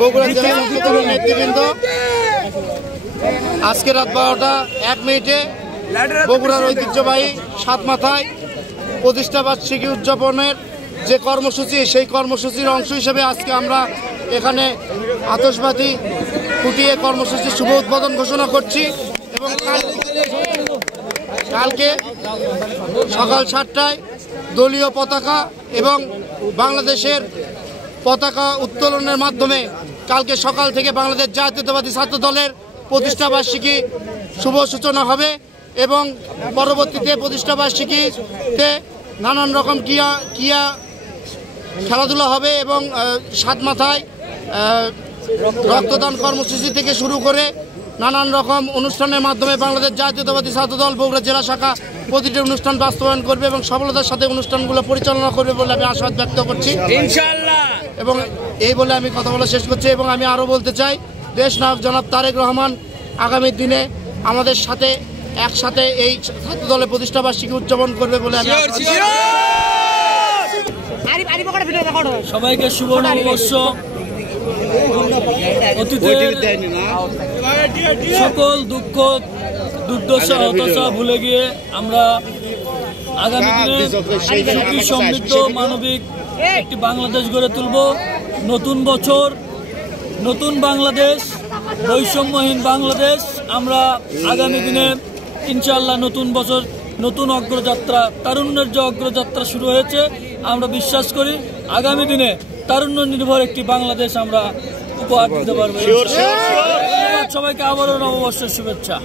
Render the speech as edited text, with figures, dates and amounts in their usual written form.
বগুড়া জেলা সংসদের নেতৃবৃন্দ, আজকে রাত 12টা 1 মিনিটে বগুড়ার ঐতিহ্যবাহী সাতমাথায় প্রতিষ্ঠা বার্ষিকী উদযাপনের যে কর্মসূচি, সেই কর্মসূচির অংশ হিসেবে আজকে আমরা এখানে আতশবাজি ফুটিয়ে কর্মসূচির শুভ উদ্বোধন ঘোষণা করছি। এবং কালকে সকাল 7টায় দলীয় পতাকা এবং বাংলাদেশের পতাকা উত্তোলনের মাধ্যমে কালকে সকাল থেকে বাংলাদেশ জাতীয়তাবাদী ছাত্র দলের প্রতিষ্ঠা বার্ষিকী শুভ সূচনা হবে এবং পরবর্তীতে প্রতিষ্ঠা বার্ষিকীতে নানান রকম ক্রিয়া খেলাধুলা হবে এবং সাতমাথায় রক্তদান কর্মসূচি থেকে শুরু করে নানান রকম অনুষ্ঠানের মাধ্যমে বাংলাদেশ জাতীয়তাবাদী ছাত্র দল বগুড়া জেলা শাখা প্রতিটি অনুষ্ঠান বাস্তবায়ন করবে এবং সফলতার সাথে অনুষ্ঠানগুলো পরিচালনা করবে বলে আমি আশাবাদ ব্যক্ত করছি ইনশাআল্লাহ। এবং এই বলে আমি কথা বলা শেষ করছি এবং আমি আরও বলতে চাই, দেশ নায়ক জনাব তারেক রহমান আগামী দিনে আমাদের সাথে একসাথে এই ছাত্র দলের প্রতিষ্ঠা বার্ষিকী উদযাপন করবে বলে আমি সবাইকে শুভ নববর্ষ। অতীতের সকল দুঃখ দুর্দশা হতাশা ভুলে গিয়ে আমরা আগামী দিনে সুখী সমৃদ্ধ মানবিক একটি বাংলাদেশ গড়ে তুলব। নতুন বছর, নতুন বাংলাদেশ, বৈষম্যহীন বাংলাদেশ। আমরা আগামী দিনে ইনশাআল্লাহ নতুন বছর, নতুন অগ্রযাত্রা, তারুণ্যের যে অগ্রযাত্রা শুরু হয়েছে, আমরা বিশ্বাস করি আগামী দিনে তারুণ্য নির্ভর একটি বাংলাদেশ আমরা উপহার দিতে পারবো। সবাইকে আবারও নববর্ষের শুভেচ্ছা।